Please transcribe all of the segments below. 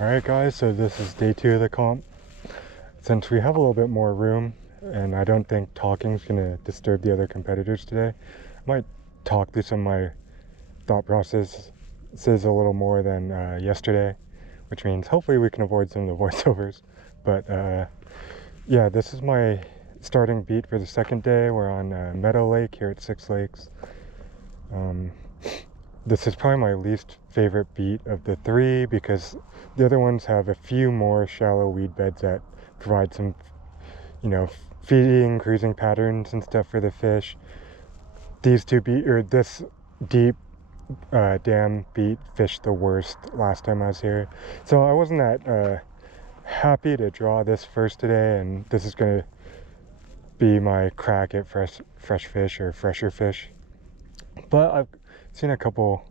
Alright guys, so this is day 2 of the comp. Since we have a little bit more room and I don't think talking is going to disturb the other competitors today, I might talk through some of my thought processes a little more than yesterday, which means hopefully we can avoid some of the voiceovers. But yeah, this is my starting beat for the second day. We're on Meadow Lake here at Six Lakes. This is probably my least favorite beat of the 3 because the other ones have a few more shallow weed beds that provide some, feeding, cruising patterns and stuff for the fish. This deep dam beat fished the worst last time I was here. So I wasn't that happy to draw this first today, and this is going to be my crack at fresh fish or fresher fish. But I've seen a couple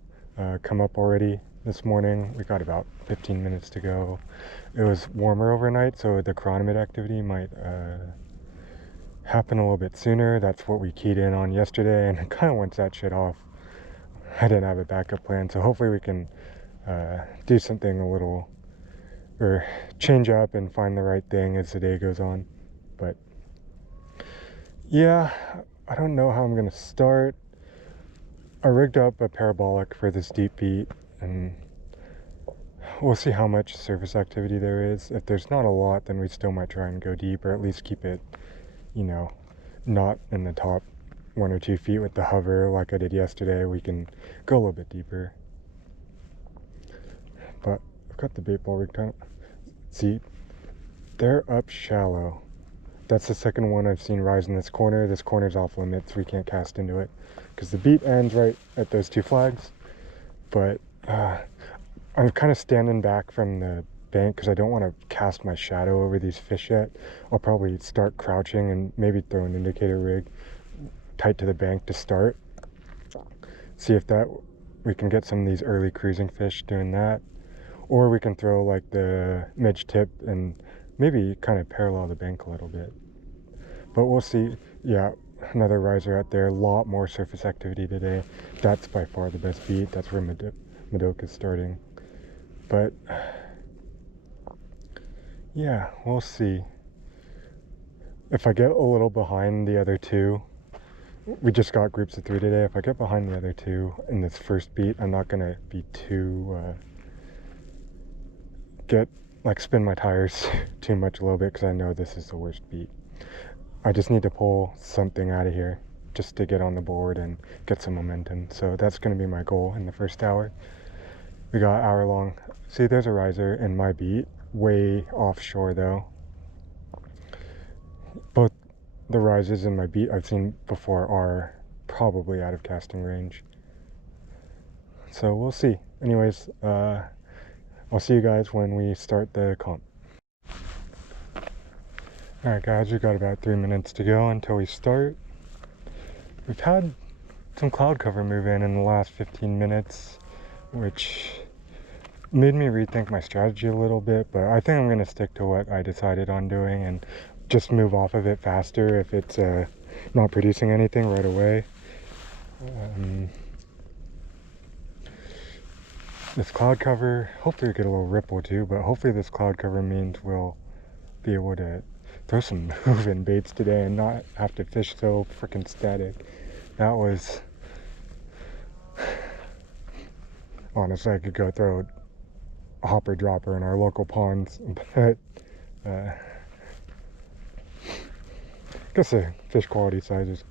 come up already this morning. We got about 15 minutes to go. It was warmer overnight, so the chironomid activity might happen a little bit sooner. That's what we keyed in on yesterday, and kind of once that shit off, I didn't have a backup plan. So hopefully we can do something a little, or change up and find the right thing as the day goes on. But yeah, I don't know how I'm gonna start. I rigged up a parabolic for this deep beat, and we'll see how much surface activity there is. If there's not a lot, then we still might try and go deep, or at least keep it, not in the top 1 or 2 feet with the hover like I did yesterday. We can go a little bit deeper. But I've got the bait ball rigged up. See, they're up shallow. That's the second one I've seen rise in this corner. This corner's off limits. We can't cast into it because the beat ends right at those 2 flags. But I'm kind of standing back from the bank because I don't want to cast my shadow over these fish yet. I'll probably start crouching and maybe throw an indicator rig tight to the bank to start. See if we can get some of these early cruising fish doing that. Or we can throw like the midge tip and maybe kind of parallel the bank a little bit. But we'll see. Yeah, another riser out there. A lot more surface activity today. That's by far the best beat. That's where Madoka's starting. But yeah, we'll see. If I get a little behind the other 2, we just got groups of 3 today. If I get behind the other 2 in this first beat, I'm not gonna be too spin my tires too much a little bit, because I know this is the worst beat. I just need to pull something out of here just to get on the board and get some momentum. So that's going to be my goal in the first hour. We got hour long. See, there's a riser in my beat, way offshore though. Both the risers in my beat I've seen before are probably out of casting range. So we'll see. Anyways, I'll see you guys when we start the comp. Alright guys, we've got about 3 minutes to go until we start. We've had some cloud cover move in the last 15 minutes, which made me rethink my strategy a little bit, but I think I'm going to stick to what I decided on doing and just move off of it faster if it's not producing anything right away. This cloud cover, hopefully we get a little ripple too, but hopefully this cloud cover means we'll be able to throw some moving baits today and not have to fish so freaking static. That was, honestly, I could go throw a hopper dropper in our local ponds, but I guess the fish quality size is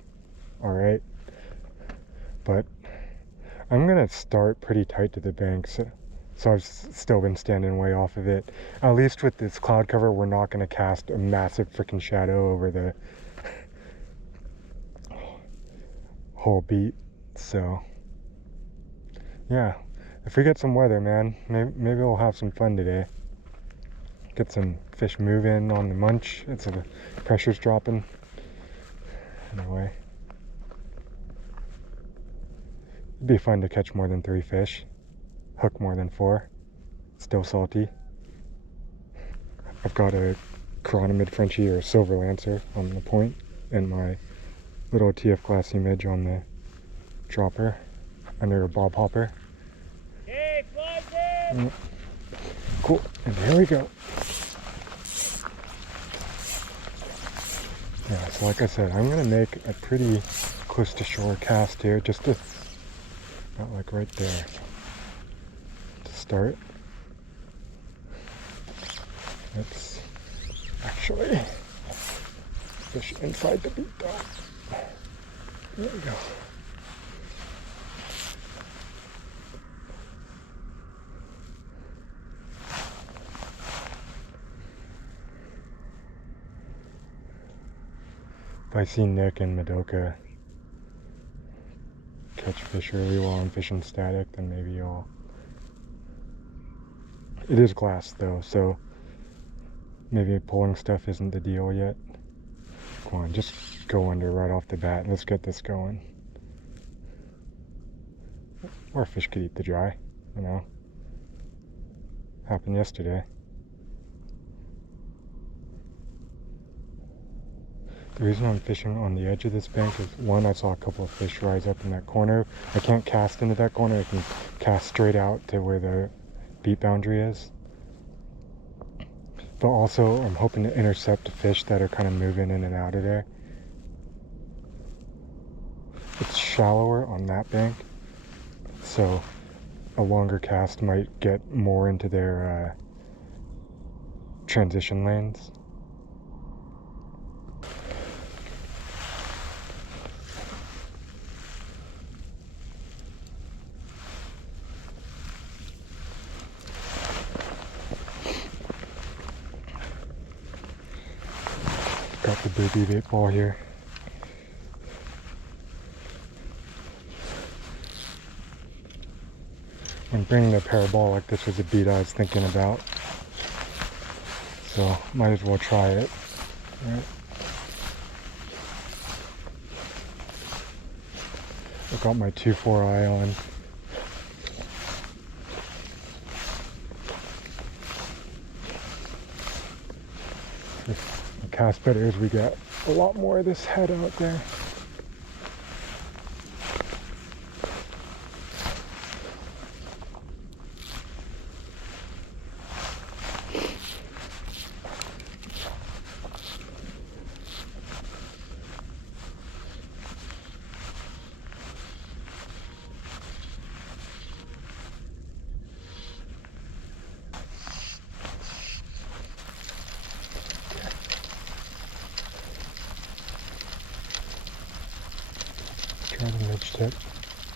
alright. But I'm gonna start pretty tight to the bank, so I've still been standing way off of it. At least with this cloud cover, we're not gonna cast a massive freaking shadow over the whole beat. So yeah, if we get some weather, man, maybe we'll have some fun today. Get some fish moving on the munch. The pressure's dropping. Anyway, it'd be fun to catch more than 3 fish, hook more than 4, still salty. I've got a chironomid Frenchie or silver lancer on the point, and my little TF Classy midge on the dropper under a bob hopper. Hey, flies in! Cool, and here we go. Yeah, so like I said, I'm gonna make a pretty close to shore cast here, just to, about like right there, to start. Let's actually fish inside the beat though. There we go. If I see Nick and Madoka catch fish early while I'm fishing static, then maybe I'll... It is glass though, so maybe pulling stuff isn't the deal yet. Come on, just go under right off the bat. Let's get this going. Or a fish could eat the dry, you know. Happened yesterday. The reason I'm fishing on the edge of this bank is, one, I saw a couple of fish rise up in that corner. I can't cast into that corner. I can cast straight out to where the beat boundary is. But also, I'm hoping to intercept fish that are kind of moving in and out of there. It's shallower on that bank, so a longer cast might get more into their transition lanes. Got the baby bait ball here. When bringing a parabolic, this was a beat I was thinking about, so might as well try it. All right. I've got my 2-4 on. The cast better as we get a lot more of this head out there. Try the midge tip,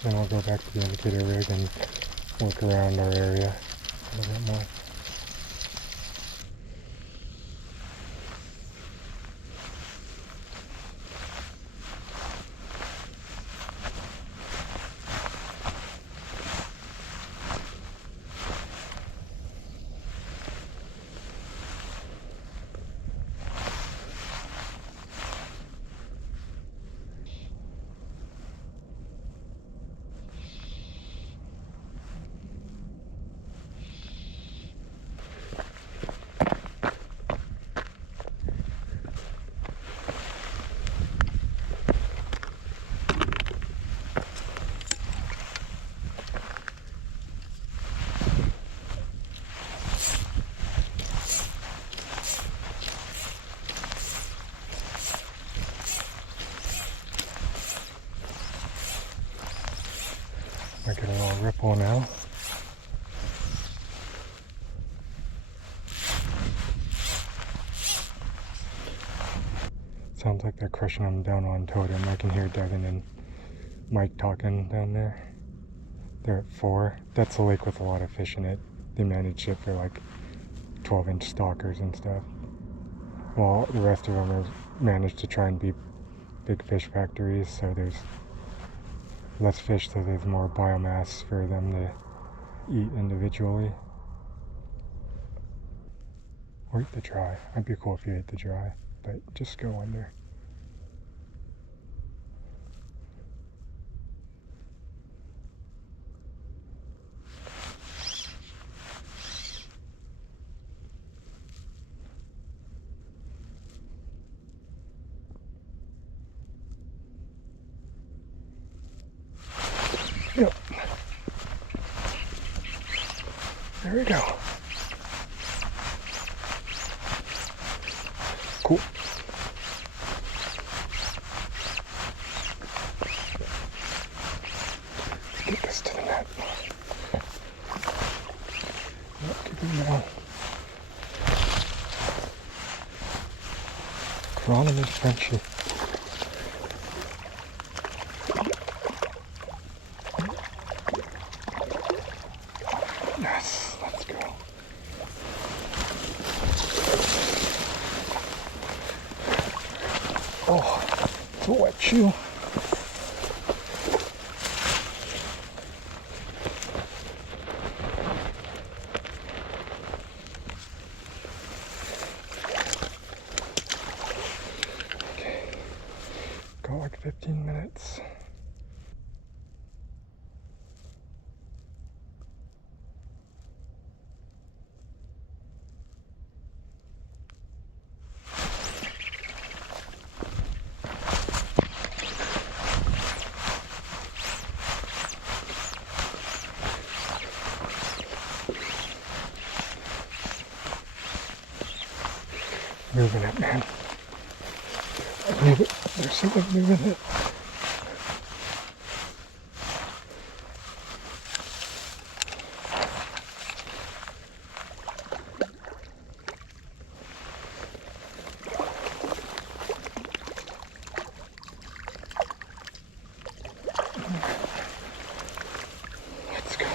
then I'll go back to the indicator rig and work around our area a little bit more. I get a little ripple now. Sounds like they're crushing them down on totem. I can hear Devin and Mike talking down there. They're at 4. That's a lake with a lot of fish in it. They managed it for like 12-inch stalkers and stuff. While the rest of them have managed to try and be big fish factories, so there's less fish, so there's more biomass for them to eat individually. Or eat the dry. I'd be cool if you ate the dry, but just go under. Yep. There we go. cool. Let's get this to the net. Give me now. Chronometer Frenchie. Yes, let's go. Oh, it's a wet shoe. Okay, got like 15 minutes. Moving it, man. Move it. There's something moving it. Let's go.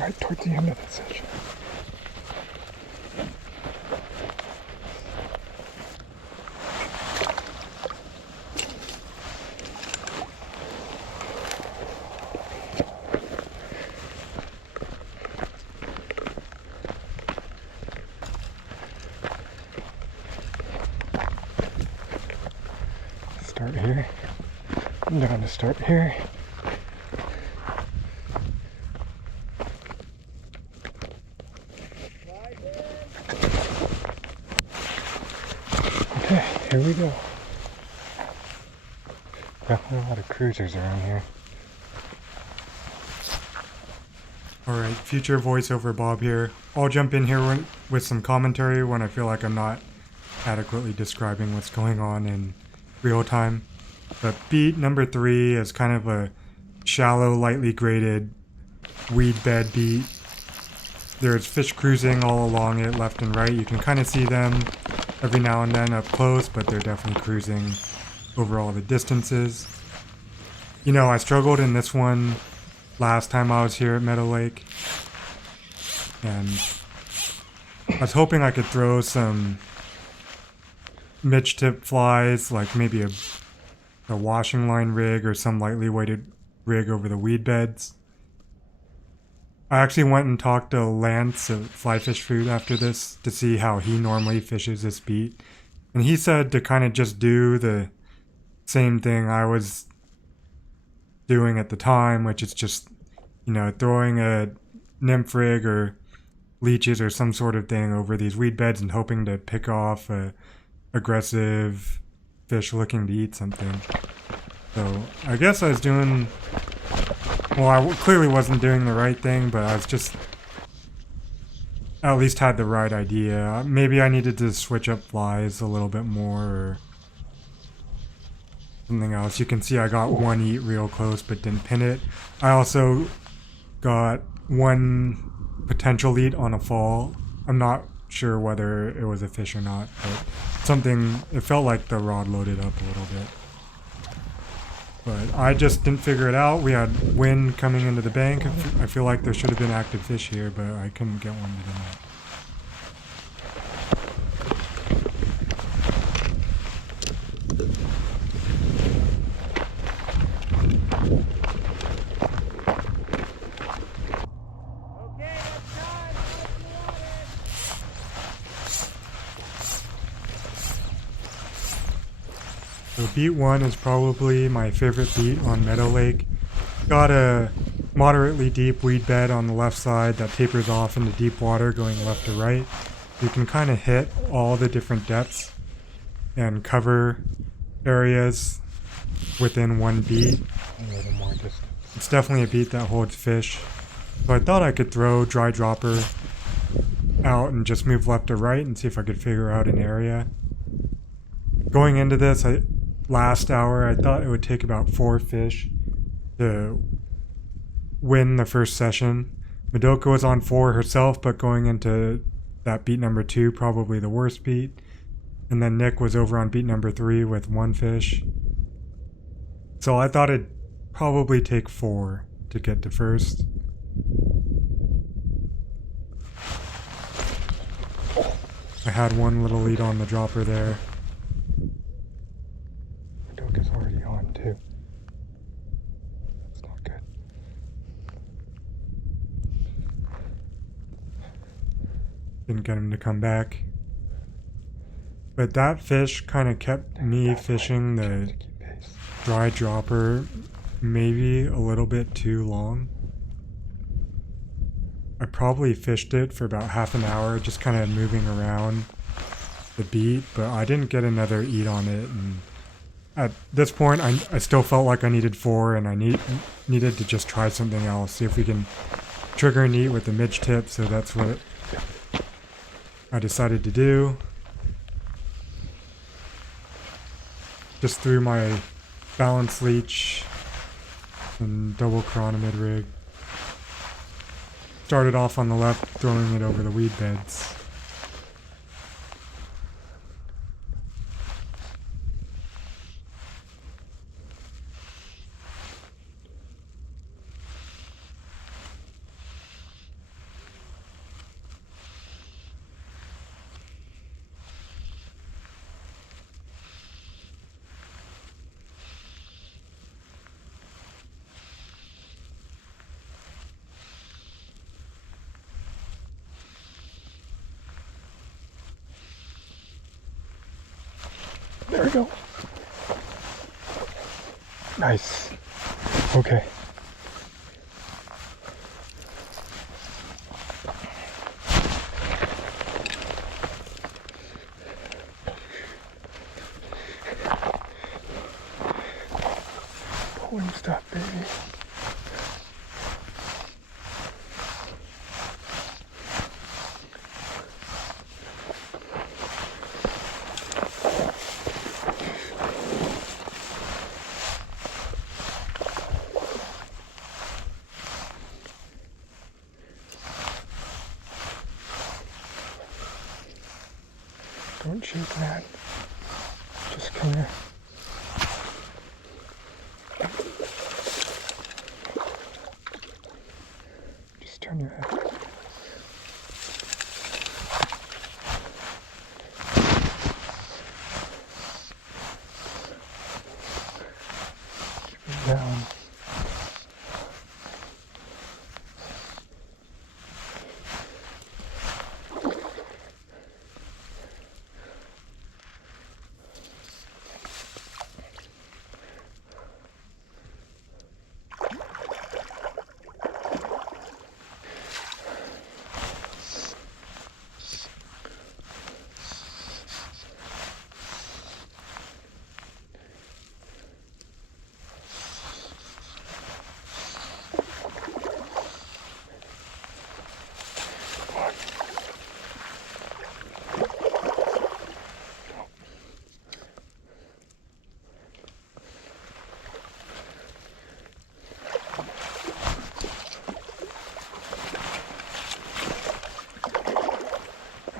Right towards the end of the session. Start here. I'm down to start here. Okay, here we go. Definitely a lot of cruisers around here. Alright, future voiceover Bob here. I'll jump in here with some commentary when I feel like I'm not adequately describing what's going on in real time. But beat number 3 is kind of a shallow, lightly graded weed bed beat. There's fish cruising all along it, left and right. You can kind of see them every now and then up close, but they're definitely cruising over all the distances. You know, I struggled in this one last time I was here at Meadow Lake, and I was hoping I could throw some Mitch tip flies, like maybe a washing line rig or some lightly weighted rig over the weed beds. I actually went and talked to Lance at Fly Fish Food after this to see how he normally fishes this beat. And he said to kind of just do the same thing I was doing at the time, which is just, you know, throwing a nymph rig or leeches or some sort of thing over these weed beds and hoping to pick off a aggressive fish looking to eat something. So I guess I was doing, well, I clearly wasn't doing the right thing, but I was just, at least had the right idea. Maybe I needed to switch up flies a little bit more or something else. You can see I got one eat real close but didn't pin it. I also got one potential eat on a fall. I'm not sure whether it was a fish or not, but something, it felt like the rod loaded up a little bit. But I just didn't figure it out. We had wind coming into the bank. I feel like there should have been active fish here, but I couldn't get one tonight. So beat 1 is probably my favorite beat on Meadow Lake. Got a moderately deep weed bed on the left side that tapers off into deep water going left to right. You can kind of hit all the different depths and cover areas within one beat. A little more distance. It's definitely a beat that holds fish. So I thought I could throw dry dropper out and just move left or right and see if I could figure out an area. Going into this, last hour, I thought it would take about 4 fish to win the first session. Madoka was on 4 herself, but going into that beat number 2, probably the worst beat. And then Nick was over on beat number 3 with 1 fish. So I thought it'd probably take 4 to get to first. I had 1 little lead on the dropper there. Madoka's already on too. That's not good. Didn't get him to come back. But that fish kind of kept me fishing the dry dropper maybe a little bit too long. I probably fished it for about half an hour, just kind of moving around the beat, but I didn't get another eat on it. And at this point, I still felt like I needed 4, and I needed to just try something else, see if we can trigger an eat with the midge tip. So that's what I decided to do. Just threw my balance leech and double chironomid rig. Started off on the left, throwing it over the weed beds. There we go. Nice. Okay. Pulling stuff, baby. Don't shoot, man. Just come here. Just turn your head. Keep it down.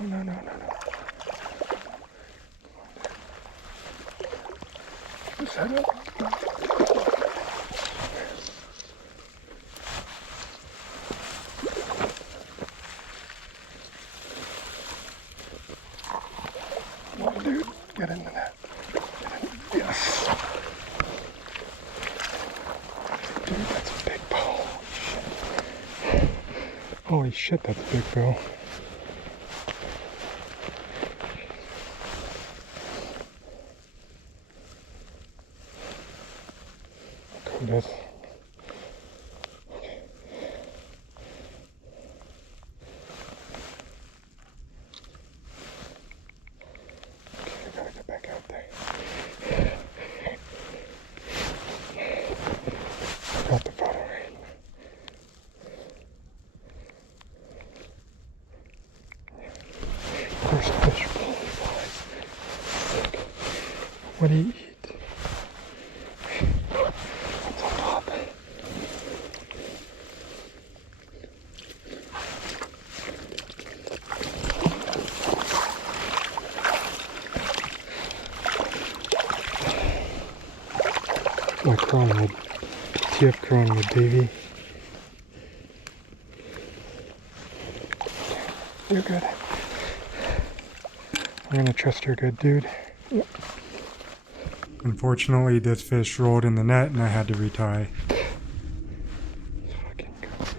No. Just head up. Come on, dude. Get into that. Yes. Dude, that's a big bow. Holy shit, that's a big bow. This. Okay. I gotta get back out there. Got the photo right. first fish qualifies. What do you eat? What's on top? My cronwood. TF cronwood, baby. You're good. I'm gonna trust you're good, dude. Yep. Unfortunately, this fish rolled in the net and I had to retie. Fucking good, baby.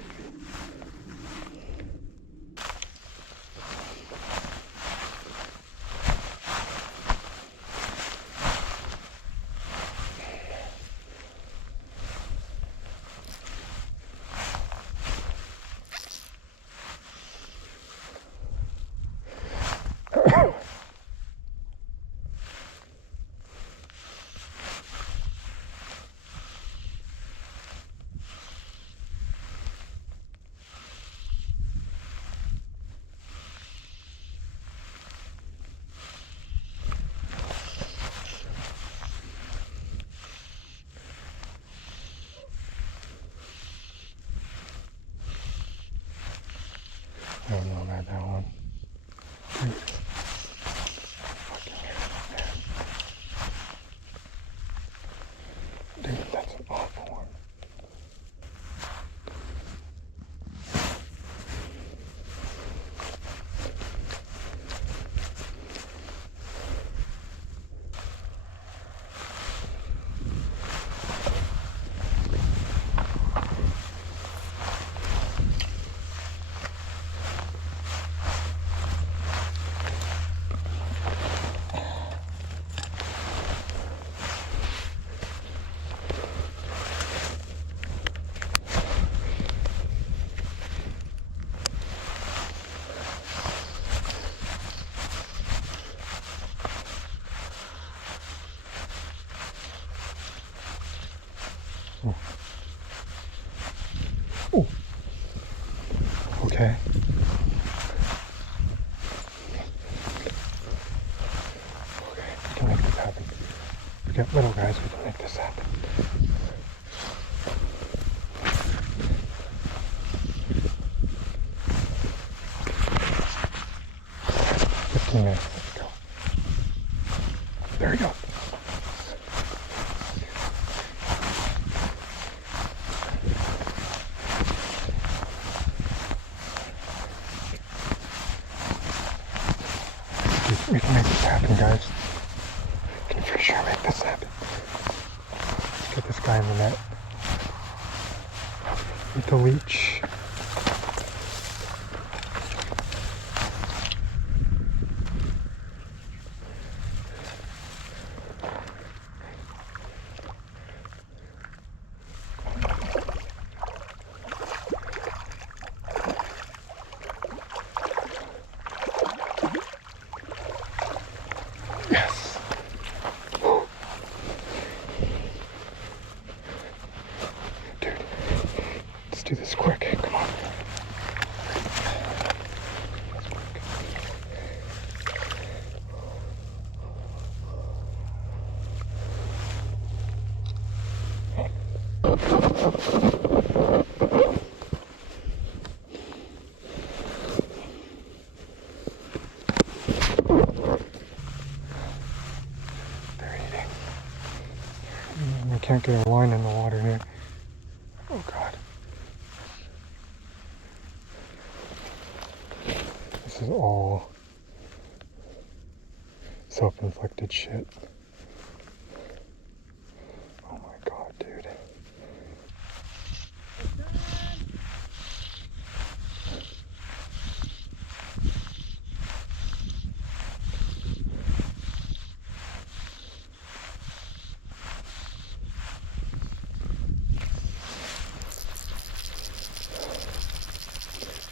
I don't know about that one. Dude. Fucking man. Dude, that's an awful one. Oh. Okay. Okay, we can make this happen. We got little guys, we can make this happen. Minutes. Let's go. There we go. We can make this happen, guys. We can for sure make this happen. Let's get this guy in the net. With the leech. Yes. Dude, let's do this quick. Come on. That's quick. I can't get a line in the water here. Oh God. This is all self-inflicted shit. Oh my God, dude.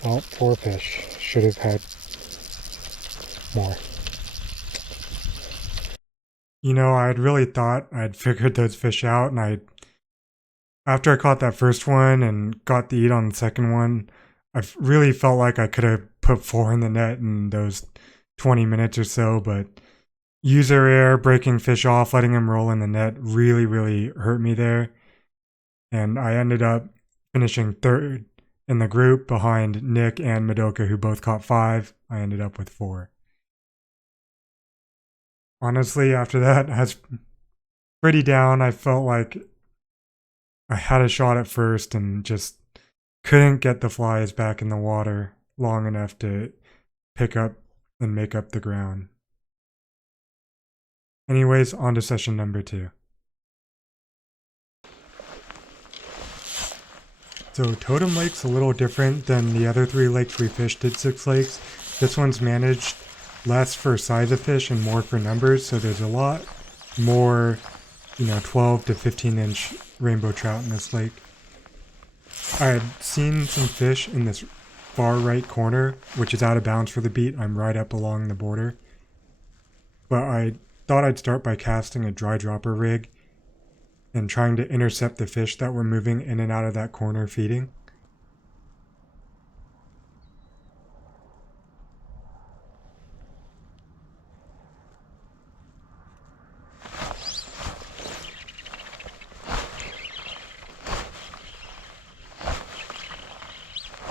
Well, poor fish. Should have had more. You know, I'd really thought I'd figured those fish out, and after I caught that first one and got the eat on the second one, I really felt like I could have put 4 in the net, and those 20 minutes or so, but user error, breaking fish off, letting him roll in the net really hurt me there. And I ended up finishing third in the group behind Nick and Madoka, who both caught 5. I ended up with 4. Honestly, after that, I was pretty down. I felt like I had a shot at first and just couldn't get the flies back in the water long enough to pick up and make up the ground. Anyways, on to session number 2. So Totem Lake's a little different than the other 3 lakes we fished at 6 Lakes. This one's managed less for size of fish and more for numbers, so there's a lot more, 12 to 15 inch rainbow trout in this lake. I had seen some fish in this far right corner, which is out of bounds for the beat. I'm right up along the border. But I thought I'd start by casting a dry dropper rig and trying to intercept the fish that were moving in and out of that corner feeding.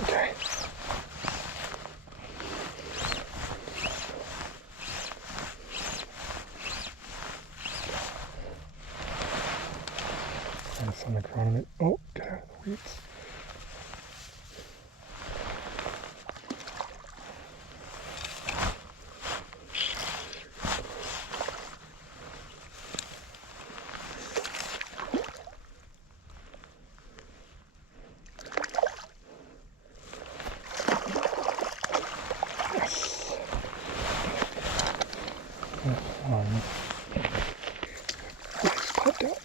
Okay. That's on the ground of it. Oh, get out of the weeds. Popped out.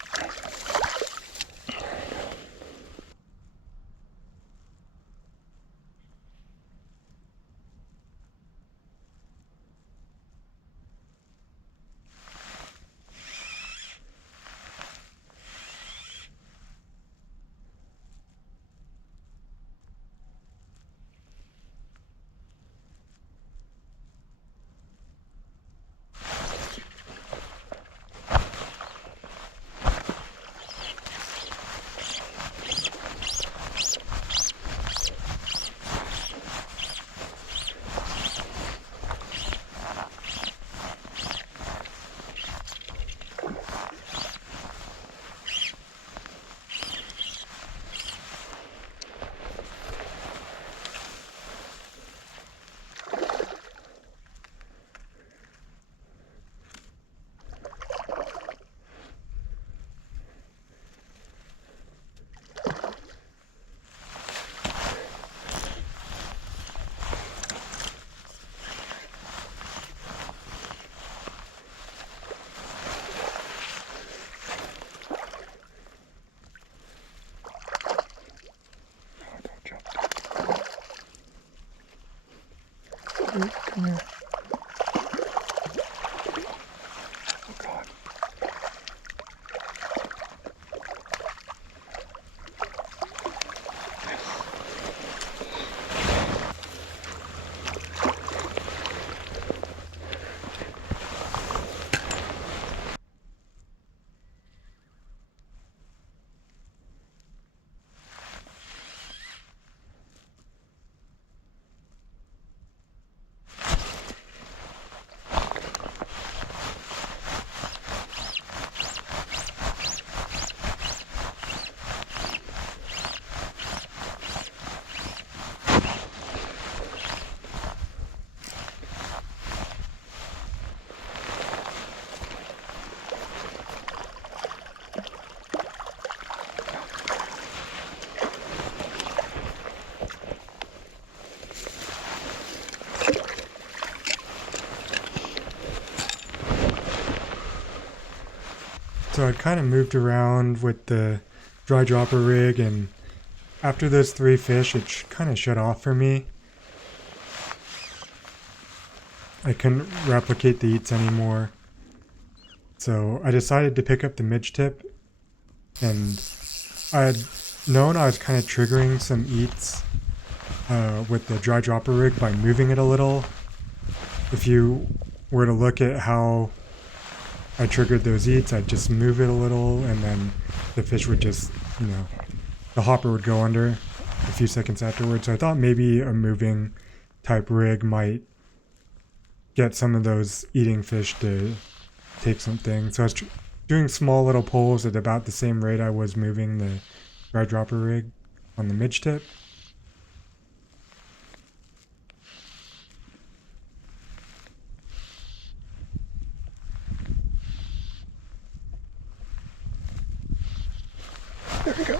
Come here. Oh God. So I'd kind of moved around with the dry dropper rig, and after those 3 fish, it kind of shut off for me. I couldn't replicate the eats anymore. So I decided to pick up the midge tip, and I had known I was kind of triggering some eats with the dry dropper rig by moving it a little. if you were to look at how I triggered those eats, I'd just move it a little and then the fish would just, the hopper would go under a few seconds afterwards. So I thought maybe a moving type rig might get some of those eating fish to take something. So I was doing small little pulls at about the same rate I was moving the dry dropper rig on the midge tip. There we go.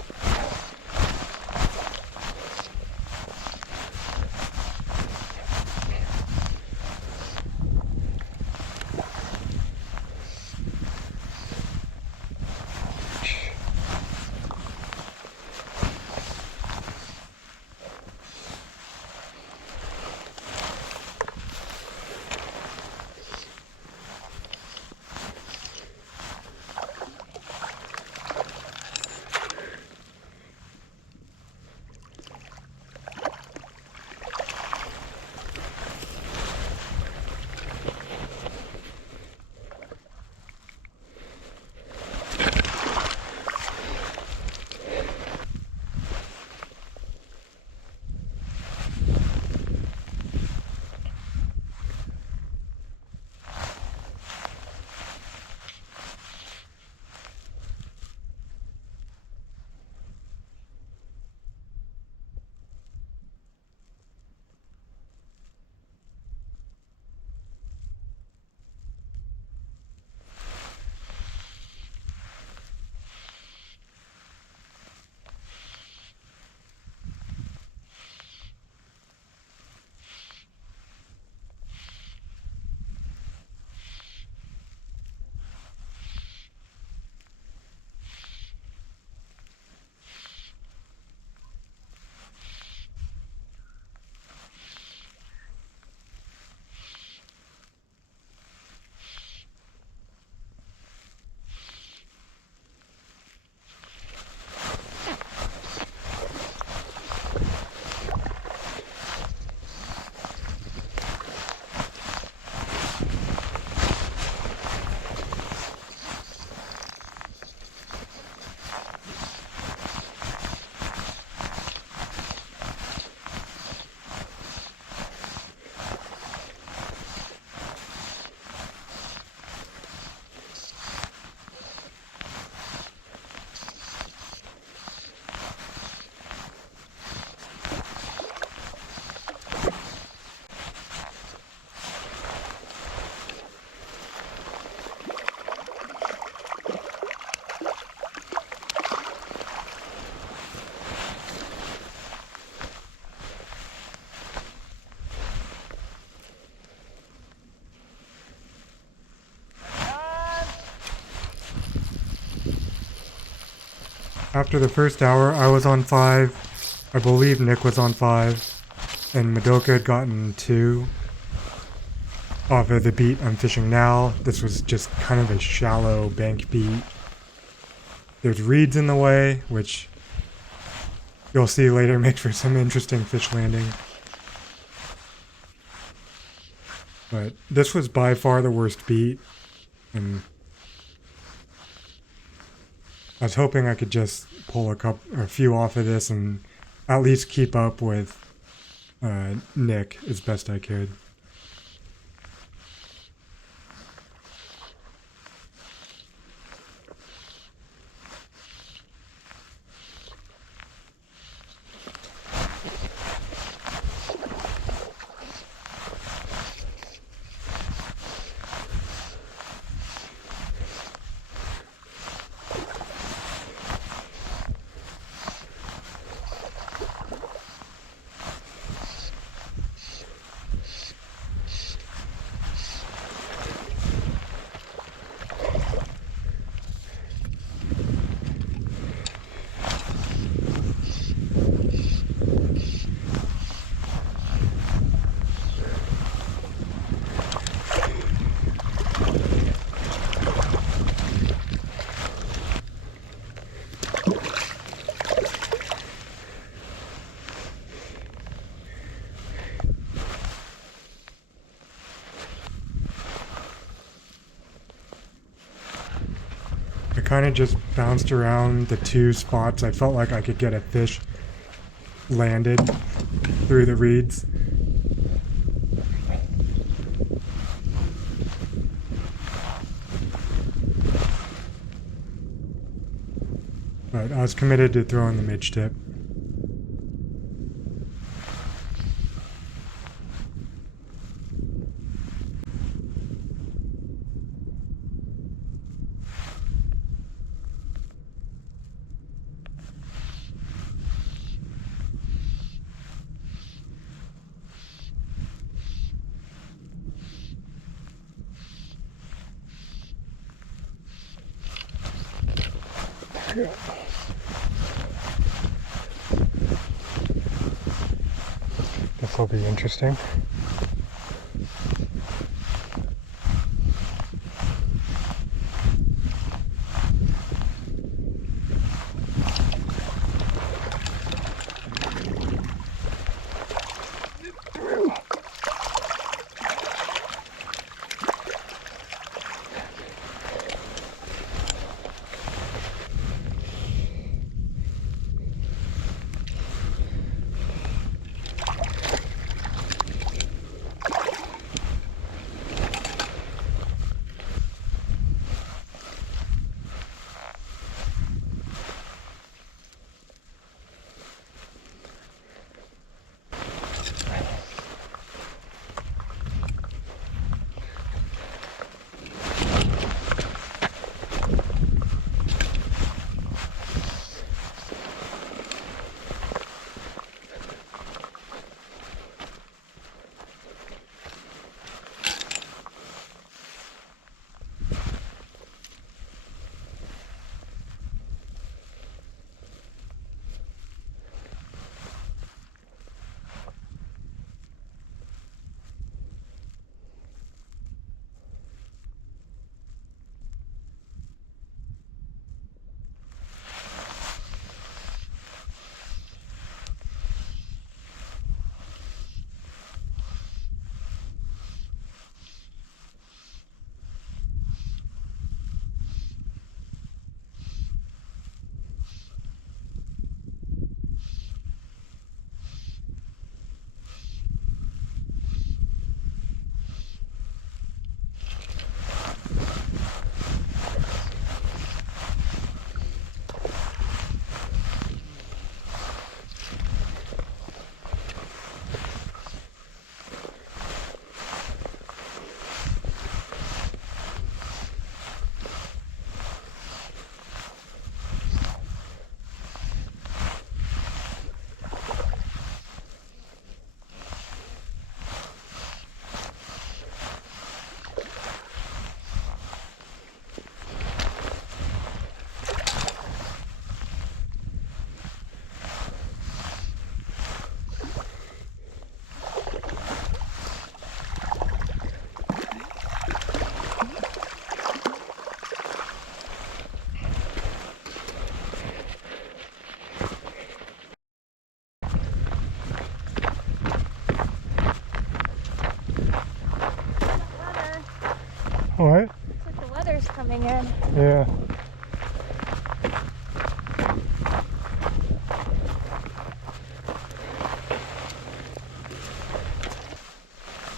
After the first hour, I was on 5. I believe Nick was on 5. And Madoka had gotten 2 off of the beat I'm fishing now. This was just kind of a shallow bank beat. There's reeds in the way, which you'll see later makes for some interesting fish landing. But this was by far the worst beat. And I was hoping I could just pull a few off of this and at least keep up with Nick as best I could. kind of just bounced around the two spots I felt like I could get a fish landed through the reeds. But I was committed to throwing the midge tip. This will be interesting. What? Looks like the weather's coming in. Yeah.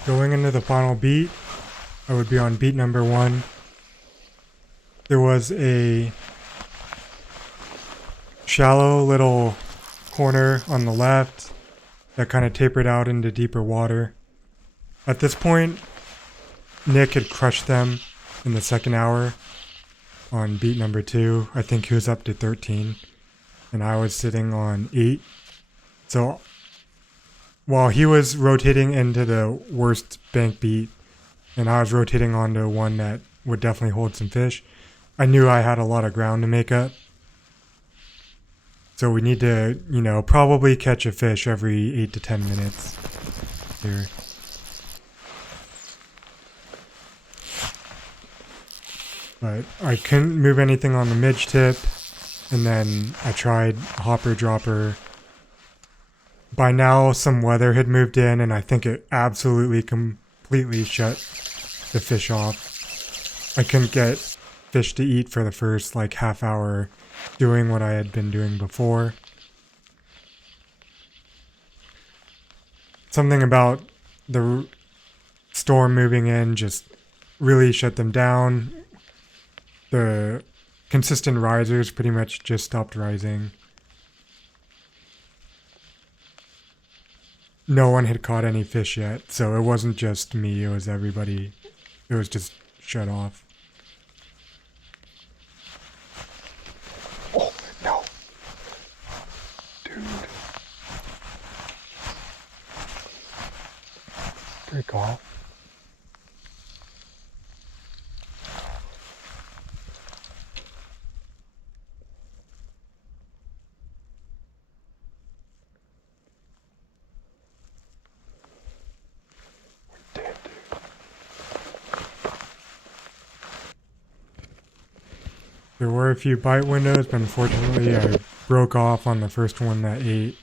Going into the final beat, I would be on beat number 1. There was a shallow little corner on the left that kind of tapered out into deeper water. At this point, Nick had crushed them in the second hour on beat number 2. I think he was up to 13, and I was sitting on 8. So while he was rotating into the worst bank beat, and I was rotating onto one that would definitely hold some fish, I knew I had a lot of ground to make up. So we need to, probably catch a fish every 8 to 10 minutes here. But I couldn't move anything on the midge tip, and then I tried hopper dropper. By now some weather had moved in, and I think it absolutely completely shut the fish off. I couldn't get fish to eat for the first like half hour doing what I had been doing before. Something about the storm moving in just really shut them down. The consistent risers pretty much just stopped rising. No one had caught any fish yet, so it wasn't just me, it was everybody. It was just shut off. Oh, no. Dude. Break off. We're dead, dude. There were a few bite windows, but unfortunately I broke off on the first one that ate.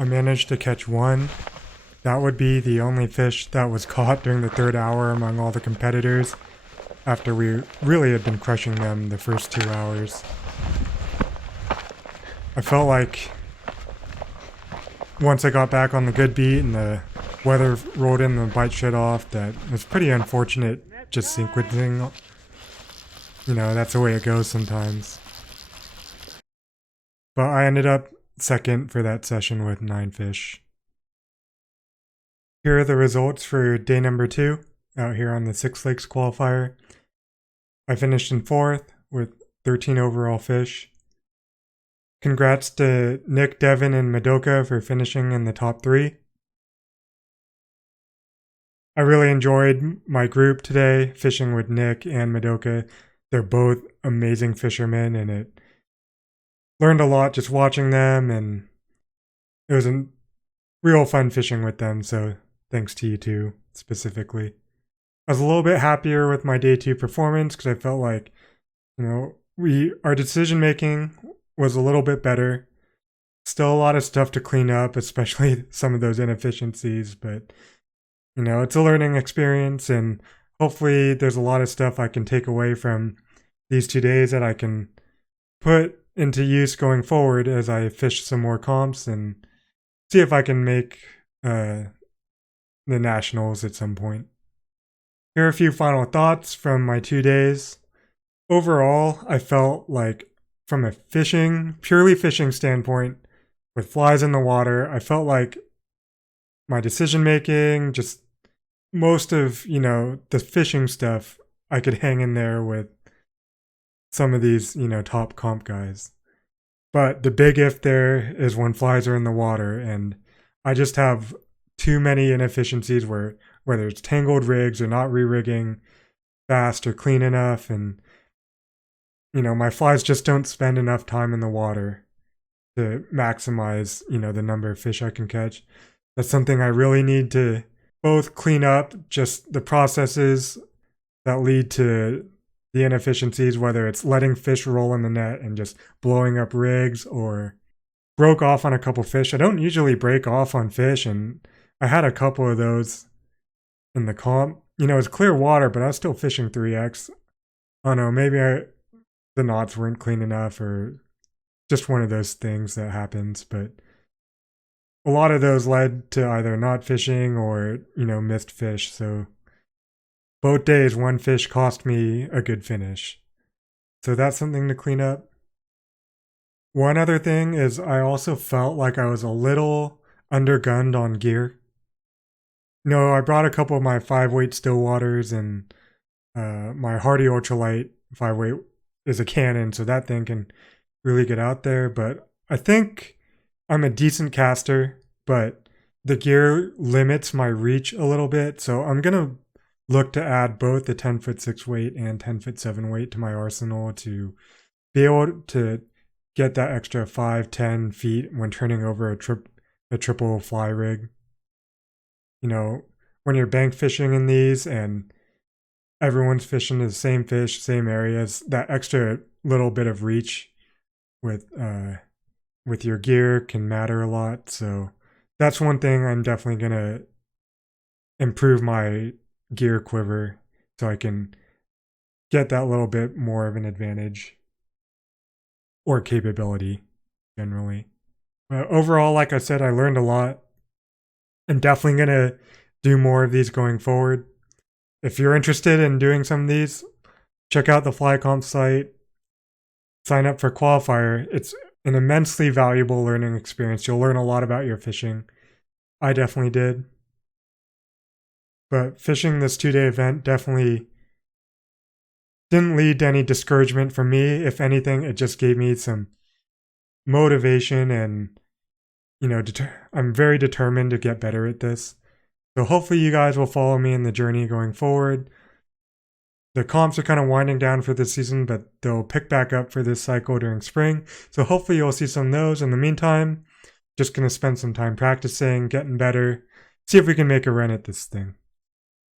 I managed to catch one. That would be the only fish that was caught during the third hour among all the competitors, after we really had been crushing them the first 2 hours. I felt like once I got back on the good beat and the weather rolled in and the bite shut off, that it was pretty unfortunate just sequencing. You know, that's the way it goes sometimes. But I ended up second for that session with 9 fish. Here are the results for day number 2 out here on the Six Lakes Qualifier. I finished in 4th with 13 overall fish. Congrats to Nick, Devin, and Madoka for finishing in the top 3. I really enjoyed my group today, fishing with Nick and Madoka. They're both amazing fishermen, and it learned a lot just watching them, and it was a real fun fishing with them, so thanks to you two specifically. I was a little bit happier with my day 2 performance because I felt like, you know, our decision making was a little bit better. Still a lot of stuff to clean up, especially some of those inefficiencies, but you know, it's a learning experience, and hopefully there's a lot of stuff I can take away from these 2 days that I can put into use going forward as I fish some more comps and see if I can make the nationals at some point. Here are a few final thoughts from my 2 days. Overall, I felt like from a purely fishing standpoint, with flies in the water, I felt like my decision making, just most of, you know, the fishing stuff, I could hang in there with some of these, you know, top comp guys. But the big if there is when flies are in the water, and I just have too many inefficiencies where whether it's tangled rigs or not re-rigging fast or clean enough, and you know, my flies just don't spend enough time in the water to maximize, you know, the number of fish I can catch. That's something I really need to both clean up, just the processes that lead to the inefficiencies, whether it's letting fish roll in the net and just blowing up rigs, or broke off on a couple fish. I don't usually break off on fish, and I had a couple of those in the comp. You know, it's clear water, but I was still fishing 3x. I don't know, maybe the knots weren't clean enough, or just one of those things that happens, but a lot of those led to either not fishing or, you know, missed fish. So both days, one fish cost me a good finish. So that's something to clean up. One other thing is I also felt like I was a little undergunned on gear. No, I brought a couple of my 5-weight still waters, and my Hardy Ultralight 5-weight is a cannon, so that thing can really get out there. But I think I'm a decent caster, but the gear limits my reach a little bit, so I'm gonna look to add both the 10-foot 6-weight and 10-foot 7-weight to my arsenal to be able to get that extra 5-10 feet when turning over a triple fly rig. You know, when you're bank fishing in these and everyone's fishing the same fish, same areas, that extra little bit of reach with your gear can matter a lot. So that's one thing I'm definitely gonna improve my gear quiver so I can get that little bit more of an advantage or capability generally. Overall, like I said, I learned a lot. I'm definitely gonna do more of these going forward. If you're interested in doing some of these, check out the FlyComp site. Sign up for Qualifier. It's an immensely valuable learning experience. You'll learn a lot about your fishing. I definitely did. But fishing this 2-day event definitely didn't lead to any discouragement from me. If anything, it just gave me some motivation and, I'm very determined to get better at this. So hopefully you guys will follow me in the journey going forward. The comps are kind of winding down for this season, but they'll pick back up for this cycle during spring. So hopefully you'll see some of those. In the meantime, just going to spend some time practicing, getting better, see if we can make a run at this thing.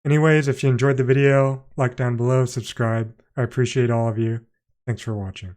Anyways, if you enjoyed the video, like down below, subscribe. I appreciate all of you. Thanks for watching.